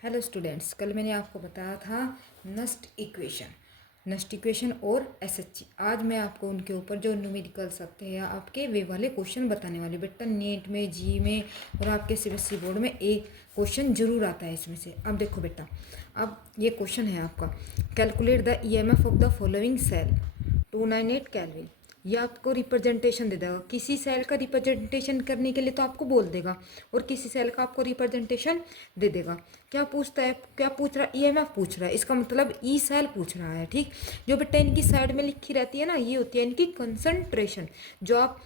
Hello students, कल मैंने आपको बताया था नस्ट इक्वेशन और एसएचजी। आज मैं आपको उनके ऊपर जो न्यूमेरिकल्स आते हैं या आपके वे वाले क्वेश्चन बताने वाले। बेटा नीट में, जी में और आपके सीबीएसई बोर्ड में एक क्वेश्चन जरूर आता है इसमें से। अब देखो बेटा, अब ये क्वेश्चन है आपका, calculate the EMF of the following cell 298 kelvin. ये आपको रिप्रेजेंटेशन दे देगा। किसी सेल का रिप्रेजेंटेशन करने के लिए तो आपको बोल देगा और किसी सेल का आपको रिप्रेजेंटेशन दे देगा। क्या पूछता है, क्या पूछ रहा है? ईएमएफ पूछ रहा है। इसका मतलब ई सेल पूछ रहा है। ठीक, जो बेटा इनकी साइड में लिखी रहती है ना, ये होती है इनकी कंसंट्रेशन। जो आप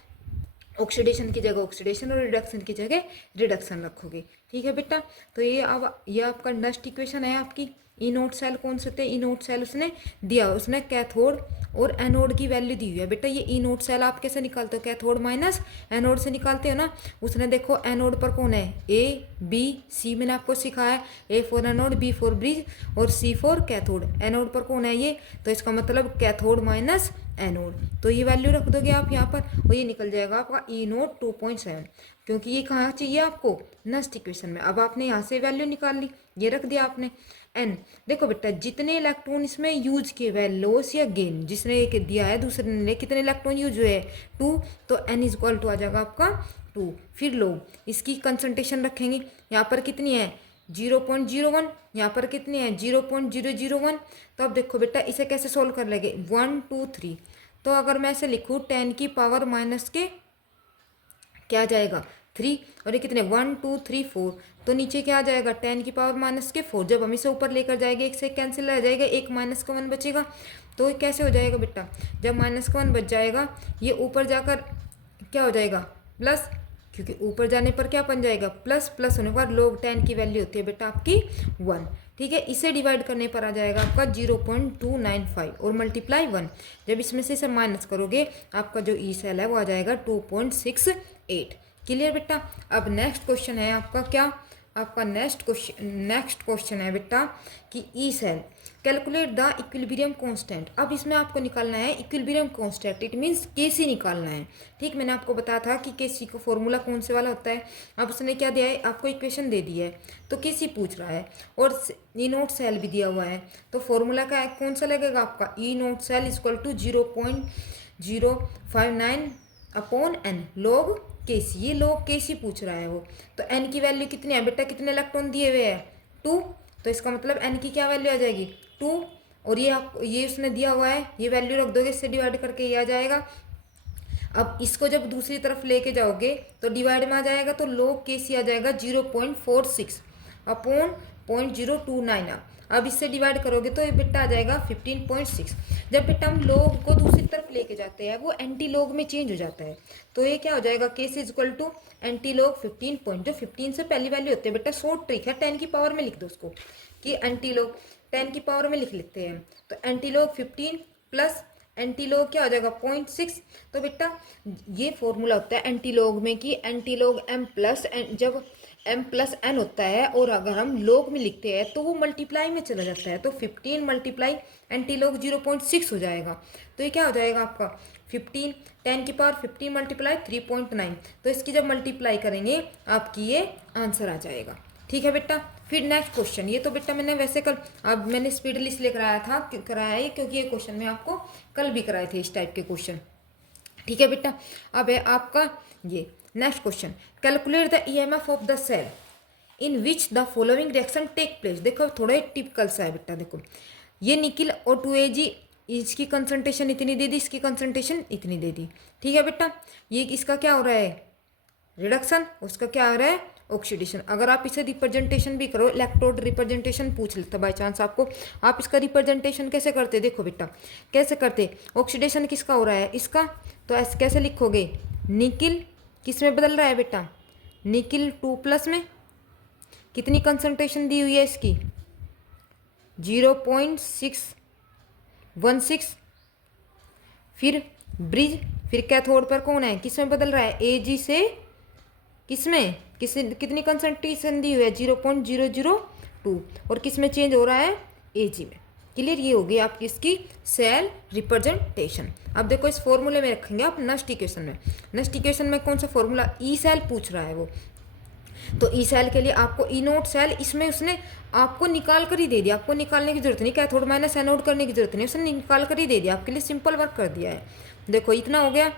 ऑक्सीडेशन की जगह ऑक्सीडेशन और रिडक्शन की जगह रिडक्शन रखोगे। ठीक है बेटा, तो ये आपका नेक्स्ट इक्वेशन है आपकी। ई नोट सेल कौन से थे? ई नोट सेल उसने दिया, उसने कैथोड और एनोड की वैल्यू दी हुई है। बेटा ये ई नोट सेल आप कैसे निकालते हो? कैथोड माइनस एनोड से निकालते हो ना। उसने देखो एनोड पर कौन है, ए बी सी मैंने आपको सिखाया। A for anode, B for bridge और सी फॉर कैथोड। एनोड पर कौन है ये, तो इसका मतलब कैथोड माइनस एनोड। तो ये वैल्यू रख दोगे आप यहाँ पर और ये निकल जाएगा आपका ई नोट 2.7, क्योंकि ये कहाँ चाहिए आपको? नेक्स्ट इक्वेशन में। अब आपने यहाँ से वैल्यू निकाल ली, ये रख दिया आपने। एन देखो बेटा, जितने इलेक्ट्रॉन इसमें यूज किए हुए, लॉस या गेन, जिसने एक दिया है दूसरे ने कितने इलेक्ट्रॉन यूज हुए? 2, तो एन इज इक्वल टू आ जाएगा आपका 2। फिर लोग इसकी कंसंट्रेशन रखेंगे। यहाँ पर कितनी है? 0.01। यहाँ पर कितनी है? 0.001। तो अब देखो बेटा, इसे कैसे सोल्व कर लेंगे? 1 2 3। तो अगर मैं ऐसे लिखूँ 10 की पावर माइनस के क्या आ जाएगा? 3। और ये कितने? 1 2 3 4। तो नीचे क्या आ जाएगा? 10 की पावर माइनस के 4। जब हम इसे ऊपर लेकर जाएंगे, एक से कैंसिल आ जाएगा, एक माइनस का 1 बचेगा। तो ये कैसे हो जाएगा बेटा? जब माइनस का 1 बच जाएगा, ये ऊपर जाकर क्या हो जाएगा? प्लस, क्योंकि ऊपर जाने पर क्या बन जाएगा? प्लस। प्लस होने के बाद लोग 10 की वैल्यू होती है बेटा आपकी 1। ठीक है, इसे डिवाइड करने पर आ जाएगा आपका 0.295 और मल्टीप्लाई 1। जब इसमें से इसे माइनस करोगे, आपका जो ई सेल है वो आ जाएगा 2.68। क्लियर बेटा? अब नेक्स्ट क्वेश्चन है आपका क्या? आपका नेक्स्ट क्वेश्चन है बेटा कि E cell calculate the equilibrium constant. अब इसमें आपको निकालना है equilibrium constant, it means Kc निकालना है। ठीक, मैंने आपको बताया था कि केसी का फॉर्मूला कौन से वाला होता है। अब उसने क्या दिया है? आपको इक्वेशन दे दी है, तो केसी पूछ रहा है और ई नोट सेल भी दिया हुआ है। तो फॉर्मूला का कौन सा लगेगा आपका? E naught cell equal to 0.059 upon N log KC. ये लॉग केसी पूछ रहा है वो। तो एन की वैल्यू कितनी है बेटा? कितने इलेक्ट्रॉन दिए हुए हैं? 2। तो इसका मतलब एन की क्या वैल्यू आ जाएगी? 2। और ये उसने दिया हुआ है, ये वैल्यू रख दोगे, इससे डिवाइड करके ये आ जाएगा। अब इसको जब दूसरी तरफ लेके जाओगे तो डिवाइड में आ जाएगा, तो लॉग केसी आ जाएगा 0.46 अपॉन 0.029। अब इससे डिवाइड करोगे तो ये बेटा आ जाएगा 15.6। जब बेटा हम लॉग को दूसरी तरफ लेके जाते हैं, वो एंटी लॉग में चेंज हो जाता है। तो ये क्या हो जाएगा? Kc is equal to anti log 15 point, जो 15 से पहली वैल्यू होती है बेटा, शॉर्ट ट्रिक है, 10 की पावर में लिख दो उसको, कि एंटी लॉग 10 की पावर में लिख लेते हैं। तो anti log 15 plus anti log क्या हो जाएगा? 0.6। तो बेटा ये फॉर्मूला होता है एंटी लॉग में कि anti log M plus N, जब एम प्लस एन होता है और अगर हम लॉग में लिखते हैं तो वो मल्टीप्लाई में चला जाता है। तो 15 मल्टीप्लाई एंटी लॉग 0.6 हो जाएगा। तो ये क्या हो जाएगा आपका? 15, 10 की पावर 15 मल्टीप्लाई 3.9। तो इसकी जब मल्टीप्लाई करेंगे आपकी ये आंसर आ जाएगा। ठीक है बेटा? फिर नेक्स्ट क्वेश्चन, ये तो बेटा मैंने वैसे कल, अब मैंने स्पीडली इसलिए कराया है क्योंकि ये क्वेश्चन मैं आपको कल भी कराए थे इस टाइप के क्वेश्चन। ठीक है बेटा? अब है आपका ये next question, calculate the EMF of the cell in which the following reaction take place. देखो थोड़ा टिपिकल सा है बेटा। देखो ये निकिल और 2Ag, इसकी कंसंट्रेशन इतनी दे दी, इसकी कंसंट्रेशन इतनी दे दी। ठीक है बेटा? ये इसका क्या हो रहा है? रिडक्शन। उसका क्या हो रहा है? ऑक्सीडेशन। अगर आप इसे रिप्रेजेंटेशन भी करो, इलेक्ट्रोड रिप्रेजेंटेशन पूछ लेता बाई चांस आपको, आप इसका रिप्रेजेंटेशन कैसे करते? देखो बेटा कैसे करते। ऑक्सीडेशन किसका हो रहा है? इसका। तो ऐसे कैसे लिखोगे? निकिल किस में बदल रहा है बेटा? निकिल 2+ में। कितनी कंसंट्रेशन दी हुई है इसकी? 0.616। फिर ब्रिज, फिर कैथोड पर कौन है? किस में बदल रहा है? Ag से किस में, कितनी कंसंट्रेशन दी हुई है? 0.002। और किस में चेंज हो रहा है? Ag में। क्लियर? ये होगी आपकी इसकी सेल रिप्रेजेंटेशन। अब देखो इस फॉर्मूले में रखेंगे आप नेक्स्ट इक्वेशन में। नेक्स्ट इक्वेशन में कौन सा फॉर्मूला? ई सेल पूछ रहा है वो। तो ई सेल के लिए आपको ई नोट सेल, इसमें उसने आपको निकाल कर ही दे दिया, आपको निकालने की जरूरत नहीं, कैथोड माइनस एनोड करने की जरूरत नहीं, उसने निकाल कर ही दे दिया, आपके लिए सिंपल वर्क कर दिया है। देखो इतना हो गया।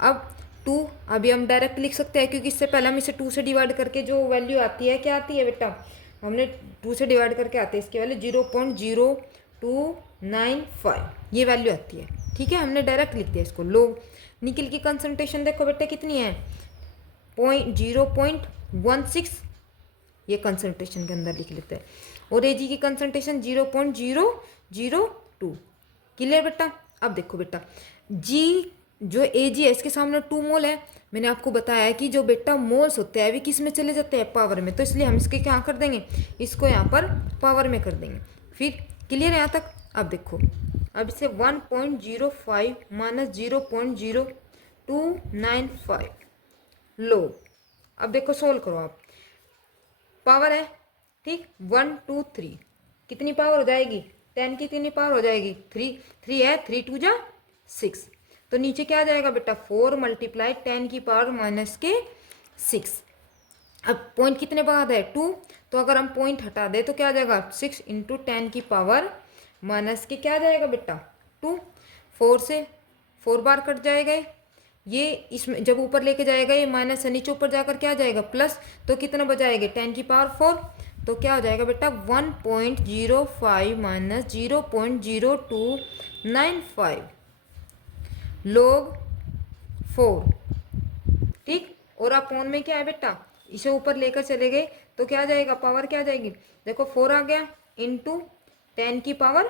अब 2 अभी हम डायरेक्ट लिख सकते हैं, क्योंकि इससे पहले हम इसे 2 से डिवाइड करके जो वैल्यू आती है, क्या आती है बेटा, हमने 2 से डिवाइड करके आते हैं, इसकी वैल्यू 0.0295 ये वैल्यू आती है। ठीक है, हमने डायरेक्ट लिख दिया इसको। लोग निकल की कंसंट्रेशन देखो बेटा कितनी है, 0.16 ये कंसंट्रेशन के अंदर लिख लेते हैं, और एजी की कंसंट्रेशन 0.002। क्लियर बेटा। अब देखो बेटा जी जो एजी है इसके सामने 2 मोल है, मैंने आपको बताया है कि जो बेटा मोल्स होते हैं वे किस में चले जाते हैं, पावर में, तो इसलिए हम इसके क्या कर देंगे, इसको यहाँ पर पावर में कर देंगे। फिर क्लियर है यहाँ तक। अब देखो अब इसे 1.05 माइनस 0.0295 लो। अब देखो सोल्व करो आप, पावर है ठीक 1 2 3 कितनी पावर हो जाएगी, 10 की कितनी पावर हो जाएगी, 3 है, 3 2 जा 6, तो नीचे क्या आ जाएगा बेटा 4 मल्टीप्लाई 10 की पावर माइनस के 6। अब पॉइंट कितने बाद है 2, तो अगर हम पॉइंट हटा दें तो क्या आ जाएगा 6 इंटू 10 की पावर माइनस के क्या आ जाएगा बेटा 2, 4 से 4 बार कट जाएगा ये, इसमें जब ऊपर लेके जाएगा ये माइनस है, नीचे ऊपर जाकर क्या आ जाएगा प्लस, तो कितना बजाएगा 10 की पावर 4, तो क्या हो जाएगा बेटा 1.05 माइनस 0.0295 log 4। ठीक, और अपॉन में क्या है बेटा, इसे ऊपर लेकर चले गए तो क्या आ जाएगा, पावर क्या आ जाएगी, देखो 4 आ गया इंटू 10 की पावर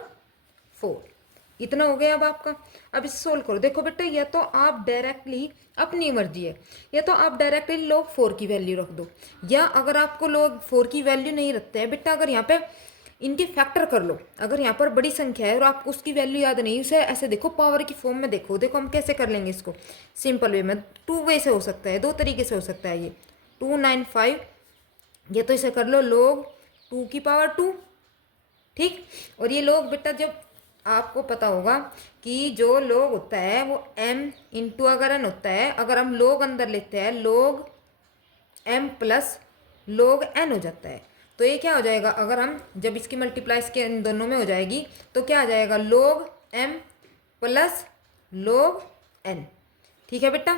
4, इतना हो गया। अब आपका अब इसे सोल्व करो। देखो बेटा या तो आप डायरेक्टली, अपनी मर्जी है, या तो आप डायरेक्टली log 4 की वैल्यू रख दो, या अगर आपको log 4 की वैल्यू नहीं रखते हैं बेटा, अगर यहाँ पे इनके फैक्टर कर लो, अगर यहाँ पर बड़ी संख्या है और आपको उसकी वैल्यू याद नहीं, उसे ऐसे देखो पावर की फॉर्म में देखो। देखो हम कैसे कर लेंगे इसको, सिंपल वे में 2 वे से हो सकता है, 2 तरीके से हो सकता है। ये 295 ये तो इसे कर लो log 2 की पावर 2, ठीक। और ये log बेटा जब आपको पता होगा कि जो log होता है वो m इंटू अगर n होता है, अगर हम log अंदर लेते हैं log m plus log n हो जाता है, तो ये क्या हो जाएगा, अगर हम जब इसकी मल्टीप्लाई इसके इन दोनों में हो जाएगी तो क्या आ जाएगा log m plus log n, ठीक है बेटा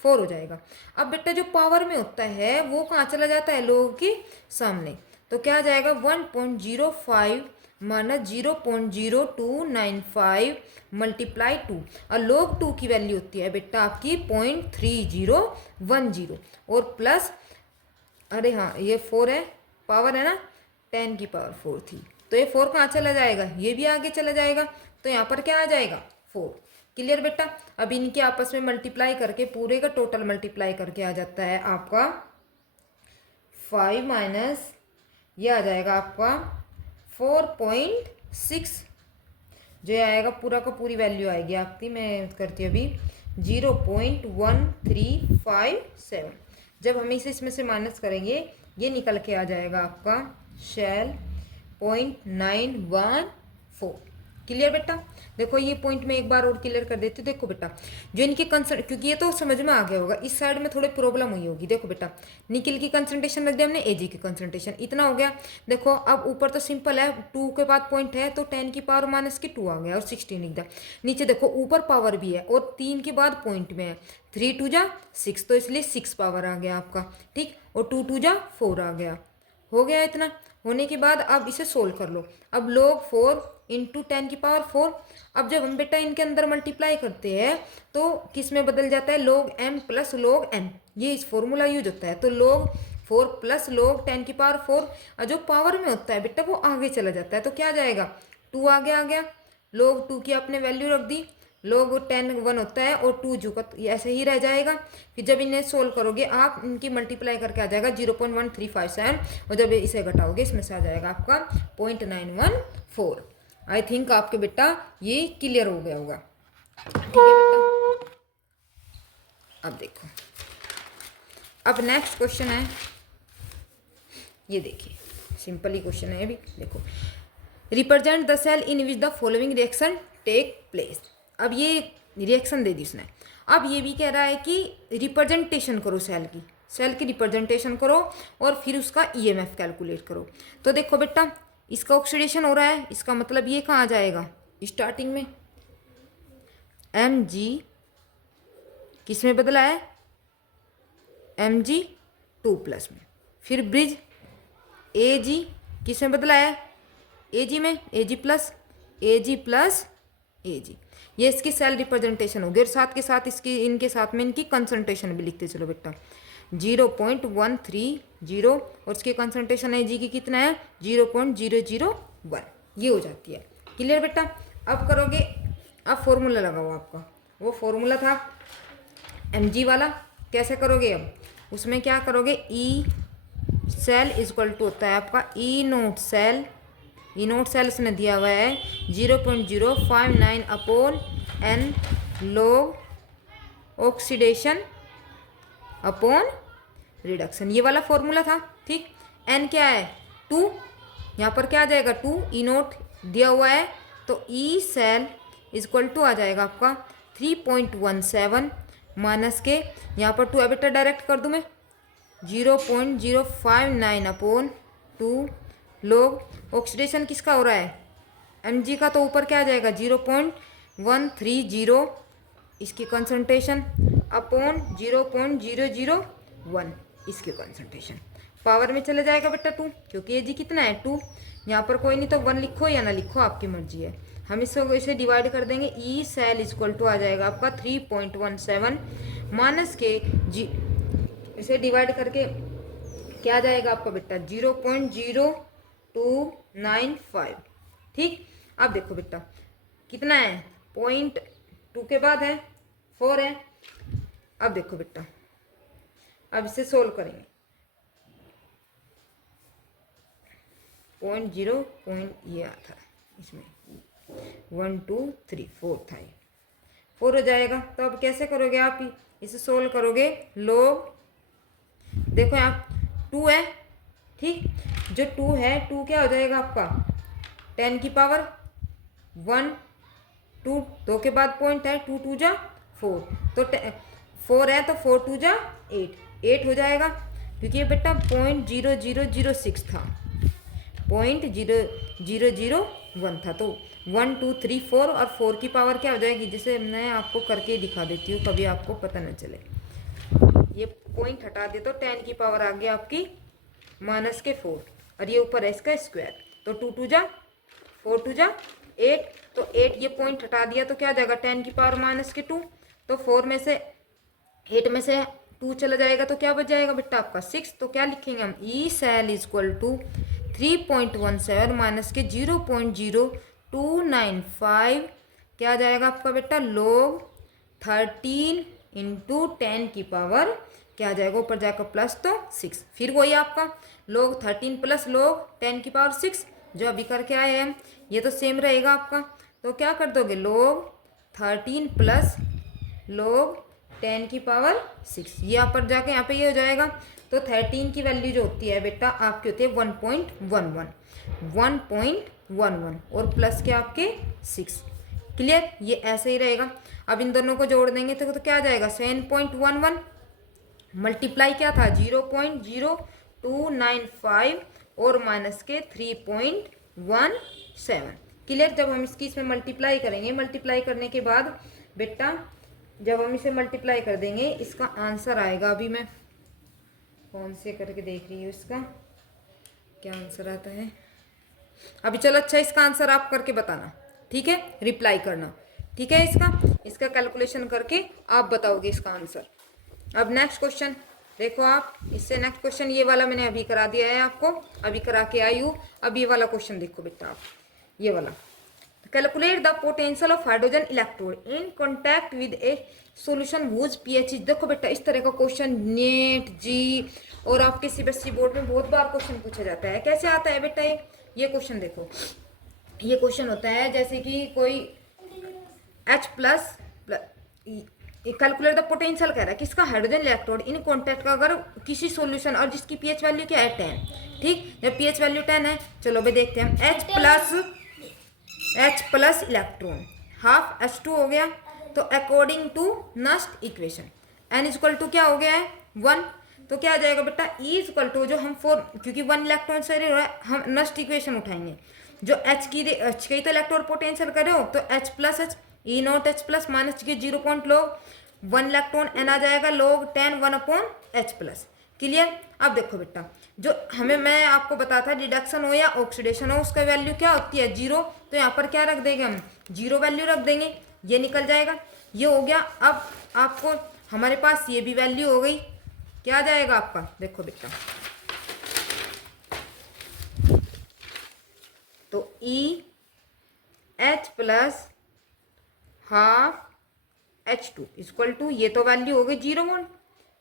4 हो जाएगा। अब बेटा जो पावर में होता है वो कहाँ चला जाता है, log के सामने, तो क्या आ जाएगा 1.05 माइनस 0.0295 मल्टीप्लाई 2, और log 2 की वैल्यू होती है बेटा आपकी 0.3010, और प्लस अरे हाँ ये 4 है, पावर है ना 10 की पावर 4 थी, तो ये 4 कहाँ चला जाएगा, ये भी आगे चला जाएगा, तो यहाँ पर क्या आ जाएगा 4। क्लियर बेटा। अब इनके आपस में मल्टीप्लाई करके पूरे का टोटल मल्टीप्लाई करके आ जाता है आपका 5 माइनस ये आ जाएगा आपका 4.6, जो आएगा पूरा का पूरी वैल्यू आएगी आपकी, मैं करती हूँ अभी 0.1357। जब हम इसे इसमें से माइनस करेंगे ये निकल के आ जाएगा आपका शेल 0.914। क्लियर बेटा। देखो ये पॉइंट में एक बार और क्लियर कर देती हूँ। देखो बेटा जो इनकी कंसंट्रेशन, क्योंकि ये तो समझ में आ गया होगा, इस साइड में थोड़ी प्रॉब्लम हुई होगी। देखो बेटा निकल की कंसंट्रेशन रख दिया हमने, एजी की कंसंट्रेशन इतना हो गया। देखो अब ऊपर तो सिंपल है, 2 के बाद पॉइंट है तो 10 की पावर माइनस की 2 आ गया और 16 लिख दिया। नीचे देखो ऊपर पावर भी है और 3 के बाद पॉइंट में है, 3 2 जा 6 तो इसलिए 6 पावर आ गया आपका, ठीक। और 2 2 जा 4 आ गया, हो गया। इतना होने के बाद अब इसे सोल्व कर लो। अब log 4 इंटू 10 की पावर 4, अब जब हम बेटा इनके अंदर मल्टीप्लाई करते हैं तो किस में बदल जाता है, log m plus log n, ये इस फॉर्मूला यूज होता है। तो log 4 प्लस log 10 की पावर 4, और जो पावर में होता है बेटा वो आगे चला जाता है, तो क्या आ जाएगा 2 आगे आ गया, log 2 की आपने वैल्यू रख दी, log 10 1 होता है और 2 जो ऐसे ही रह जाएगा। फिर जब इन्हें सोल्व करोगे आप इनकी मल्टीप्लाई करके आ जाएगा 0.1357, और जब इसे घटाओगे इसमें से आ जाएगा आपका 0.914। आई थिंक आपके बेटा ये क्लियर हो गया होगा, ठीक है बेटा। अब देखो अब नेक्स्ट क्वेश्चन है, ये देखिए सिंपल ही क्वेश्चन है अभी। देखो represent the cell in which the following reaction take place. अब ये रिएक्शन दे दी उसने, अब ये भी कह रहा है कि रिप्रेजेंटेशन करो सेल की, सेल की रिप्रेजेंटेशन करो और फिर उसका ईएमएफ कैलकुलेट करो। तो देखो बेटा, इसका ऑक्सीडेशन हो रहा है, इसका मतलब ये कहाँ आ जाएगा, स्टार्टिंग में Mg किस में बदला है, Mg2+ में। फिर ब्रिज Ag किस में बदला है, Ag में, Ag+, ये इसकी सेल रिप्रेजेंटेशन होगी। और साथ के साथ इसकी इनके साथ में इनकी कंसंट्रेशन भी लिखते चलो बेटा, 0.130 और इसकी कंसंट्रेशन Ag की कितना है, 0.001, ये हो जाती है। क्लियर बेटा। अब करोगे, अब फॉर्मूला लगाओ आपका, वो फॉर्मूला था Mg वाला। कैसे करोगे, अब उसमें क्या करोगे, ई सेल इक्वल टू होता है आपका ई नोट सेल इसमें दिया हुआ है 0.059/n log oxidation upon reduction, ये वाला फॉर्मूला था। ठीक, n क्या है 2, यहाँ पर क्या आ जाएगा 2, ई नोट दिया हुआ है तो ई सेल इक्वल टू आ जाएगा आपका 3.17 माइनस के, यहाँ पर 2 है बेटा, डायरेक्ट कर दूँ मैं, 0.059/2 लोग ऑक्सीडेशन किसका हो रहा है, Mg का, तो ऊपर क्या आ जाएगा 0.130 इसकी कंसंट्रेशन अपॉन 0.001 इसकी कंसंट्रेशन, पावर में चले जाएगा बेटा 2, क्योंकि Ag कितना है 2, यहाँ पर कोई नहीं तो 1 लिखो या ना लिखो आपकी मर्जी है। हम इसको इसे डिवाइड कर देंगे, ई सेल इक्वल टू आ जाएगा आपका 3.17 माइनस के जी, इसे डिवाइड करके क्या जाएगा आपका बेटा 0.0295। ठीक, अब देखो बेटा कितना है, 0.2 के बाद है 4 है। अब देखो बेटा, अब इसे सोल्व करेंगे, 0.0 ये आता है इसमें 1 2 3 4 था, 4 हो जाएगा। तो अब कैसे करोगे आप, इसे सोल्व करोगे, लोग देखो यहाँ 2 है, ठीक, जो 2 है 2 क्या हो जाएगा आपका 10 की पावर 1, 2 2 के बाद पॉइंट है 2 2 जा 4, तो 4 है तो 4 2 जा 8 हो जाएगा, क्योंकि ये बेटा 0.0006 था, 0.0001 था, तो 1 2 3 4 और 4 की पावर क्या हो जाएगी, जैसे मैं आपको करके दिखा देती हूँ, कभी आपको पता न चले। ये पॉइंट हटा दे तो 10 की पावर आ गई आपकी माइनस के 4, और ये ऊपर है इसका स्क्वायर, तो 2 2 जा 4 2 जा 8, तो 8 ये पॉइंट हटा दिया तो क्या आ जाएगा 10 की पावर माइनस के 2, तो 4 में से 8 में से 2 चला जाएगा तो क्या बच जाएगा बेटा आपका 6। तो क्या लिखेंगे हम, E cell equal to 3.17 minus के 0.0295 क्या आ जाएगा आपका बेटा log 13 इंटू 10 की पावर क्या आ जाएगा, ऊपर जाकर प्लस तो 6, फिर वही आपका log 13 प्लस log 10 की पावर 6 जो अभी करके आए हैं, ये तो सेम रहेगा आपका। तो क्या कर दोगे, log 13 प्लस log 10 की पावर 6, ये यहाँ पर जाके यहाँ पे ये हो जाएगा। तो 13 की वैल्यू जो होती है बेटा आपकी होती है 1.11 और प्लस के आपके 6। क्लियर, ये ऐसे ही रहेगा। अब इन दोनों को जोड़ देंगे तो क्या आ जाएगा 7.11 मल्टीप्लाई क्या था 0.0295 और माइनस के 3.17। क्लियर, जब हम इसकी इसमें मल्टीप्लाई करेंगे, मल्टीप्लाई करने के बाद बेटा जब हम इसे मल्टीप्लाई कर देंगे इसका आंसर आएगा, अभी मैं कौन से करके देख रही हूँ इसका क्या आंसर आता है अभी। चलो अच्छा, इसका आंसर आप करके बताना, ठीक है, रिप्लाई करना, ठीक है, इसका कैलकुलेशन करके आप बताओगे इसका आंसर। अब नेक्स्ट क्वेश्चन देखो आप, इससे नेक्स्ट क्वेश्चन ये वाला मैंने अभी करा दिया है आपको, अभी करा के आई हूँ। अब ये वाला क्वेश्चन देखो बेटा आप, ये वाला calculate the potential of hydrogen electrode in contact with a solution whose pH is. देखो बेटा इस तरह का क्वेश्चन नेट जी और आपके सीबीएसई बोर्ड में बहुत बार क्वेश्चन पूछा जाता है। कैसे आता है बेटा ये क्वेश्चन देखो, ये क्वेश्चन होता है जैसे कि कोई H plus calculate the potential कह रहा है किसका, हाइड्रोजन इलेक्ट्रोड इन कॉन्टैक्ट का अगर किसी सॉल्यूशन और जिसकी पीएच वैल्यू क्या है 10, ठीक, जब पीएच वैल्यू 10 है, चलो भाई देखते हैं H plus electron half H2 हो गया, तो according to Nernst equation N equal to क्या हो गया है 1, तो क्या आ जाएगा बेटा, ई इज इक्वल टू जो हम 4, क्योंकि 1 इलेक्ट्रॉन से हो रहा है, हम नेक्स्ट इक्वेशन उठाएंगे। जो एच की तो इलेक्ट्रॉन पोटेंशियल करे हो तो H plus H E not H plus minus के 0 पॉइंट लोग 1 इलेक्ट्रॉन एन आ जाएगा लोग 10 1 अपॉन एच प्लस। क्लियर। अब देखो बेटा, जो हमें मैं आपको बताया था रिडक्शन हो या ऑक्सीडेशन हो उसका वैल्यू क्या होती है 0, तो यहाँ पर क्या रख देंगे हम 0 वैल्यू रख देंगे, ये निकल जाएगा, ये हो गया। अब आपको हमारे पास ये भी वैल्यू हो गई, क्या आ जाएगा आपका, देखो बेटा, तो E H plus half H2 equal to, ये तो वैल्यू हो गई 0 वोल्ट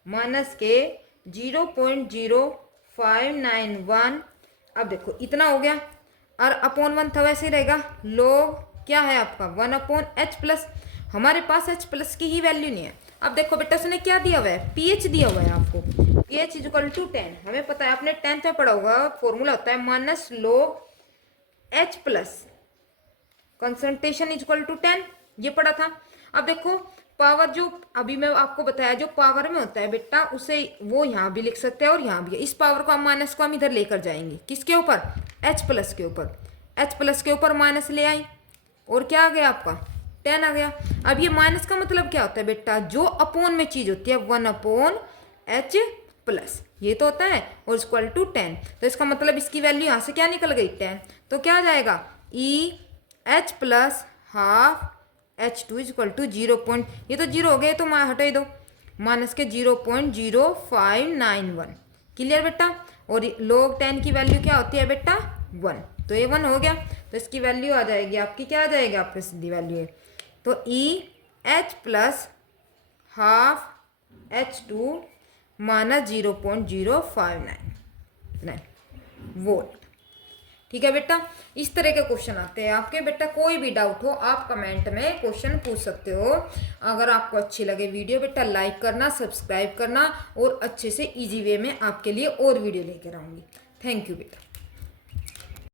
माइनस के 0.0591। अब देखो इतना हो गया, और अपॉन 1 था वैसे ही रहेगा, लोग क्या है आपका 1 अपॉन एच प्लस, हमारे पास एच प्लस की ही वैल्यू नहीं है। अब देखो बेटा उसने क्या दिया हुआ है, पीएच दिया हुआ है आपको, पीएच इक्वल टू 10, हमें पता है आपने 10th में पढ़ा होगा, फॉर्मूला होता है minus log H plus concentration equal to 10, ये पढ़ा था। अब देखो पावर जो अभी मैं आपको बताया जो पावर में होता है बेटा, उसे वो यहाँ भी लिख सकते हैं और यहाँ भी, इस पावर को हम माइनस को हम इधर लेकर जाएंगे, किसके ऊपर, एच प्लस के ऊपर, एच प्लस के ऊपर माइनस ले आई और क्या आ गया आपका 10 आ गया। अब ये माइनस का मतलब क्या होता है बेटा, जो अपोन में चीज होती है 1 अपॉन एच प्लस, ये तो होता है, और इक्वल टू 10, तो इसका मतलब इसकी वैल्यू यहाँ से क्या निकल गई 10, तो क्या आ जाएगा E H plus half H2 equal to 0 point, ये तो 0 हो गए तो हटा ही दो, माइनस के 0.0591। क्लियर बेटा। और log 10 की वैल्यू क्या होती है बेटा 1, तो ये 1 हो गया, तो इसकी वैल्यू आ जाएगी आपकी, क्या आ जाएगी आपकी सीधी वैल्यू है, तो E H plus half H2 minus 0.0599 volt. ठीक है बेटा, इस तरह के क्वेश्चन आते हैं आपके। बेटा कोई भी डाउट हो आप कमेंट में क्वेश्चन पूछ सकते हो। अगर आपको अच्छी लगे वीडियो बेटा लाइक करना, सब्सक्राइब करना, और अच्छे से इजी वे में आपके लिए और वीडियो लेकर आऊँगी। थैंक यू बेटा।